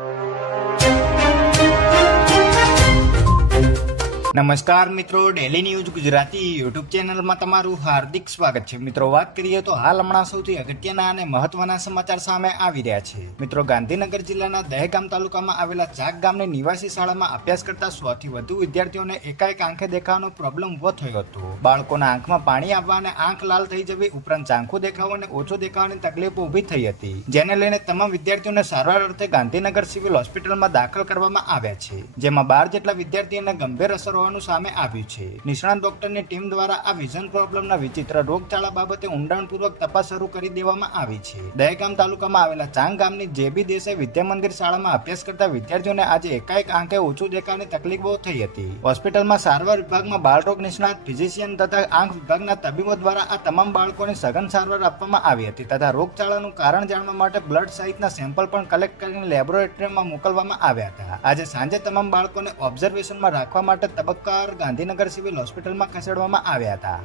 you. નમસ્કાર મિત્રો daily news Gujarati YouTube ચેનલમાં તમારું હાર્દિક સ્વાગત છે. મિત્રો, વાત કરીએ તો હાલ હમણાં સૌથી અગત્યના અને મહત્વના સમાચાર સામે આવી રહ્યા છે. મિત્રો, ગાંધીનગર જિલ્લાના દહેગામ તાલુકામાં આવેલા ચાક ગામની નિવાસી શાળામાં અભ્યાસ કરતા સોથી વધુ વિદ્યાર્થીઓને એકાએક આંખે દેખાવાનો પ્રોબ્લેમ ઊભો થયો હતો. બાળકોના આંખમાં પાણી આવવા અને આંખ લાલ થઈ જવી ઉપરાંત ચાંખું દેખાવો અને ઓછો દેખાવાની તકલીફો ઊભી થઈ હતી. જેને લઈને તમામ વિદ્યાર્થીઓને સારવાર અર્થે ગાંધીનગર સિવિલ હોસ્પિટલમાં દાખલ કરવામાં આવ્યા છે. જેમાં બાર જેટલા વિદ્યાર્થીઓને ગંભીર અસર હોવાનું સામે આવ્યું છે. નિષ્ણાત ડોક્ટરની ટીમ દ્વારા આ વિઝન પ્રોબ્લેમના વિચિત્ર રોગચાળા બાબતે ઊંડાણપૂર્વક તપાસ શરૂ કરી દેવામાં આવી છે. દહેગામ તાલુકામાં આવેલા ચાંગ ગામની જેબી દેસાઈ વિદ્યા મંદિર શાળામાં અભ્યાસ કરતા વિદ્યાર્થીઓને આજે એકાએક આંખે ઓછું દેખાવાની તકલીફો થઈ હતી. હોસ્પિટલમાં સારવાર વિભાગમાં બાળરોગ નિષ્ણાત, ફિઝિશિયન તથા આંખ વિભાગના તબીબો દ્વારા આ તમામ બાળકોને સઘન સારવાર આપવામાં આવી હતી તથા રોગચાળાનું કારણ જાણવા માટે બ્લડ સહિતના સેમ્પલ પણ કલેક્ટ કરીને લેબોરેટરીમાં મોકલવામાં આવ્યા હતા. આજે સાંજે તમામ બાળકોને ઓબ્ઝર્વેશનમાં રાખવા માટે તબક્કાવાર ગાંધીનગર સિવિલ હોસ્પિટલમાં ખસેડવામાં આવ્યા હતા.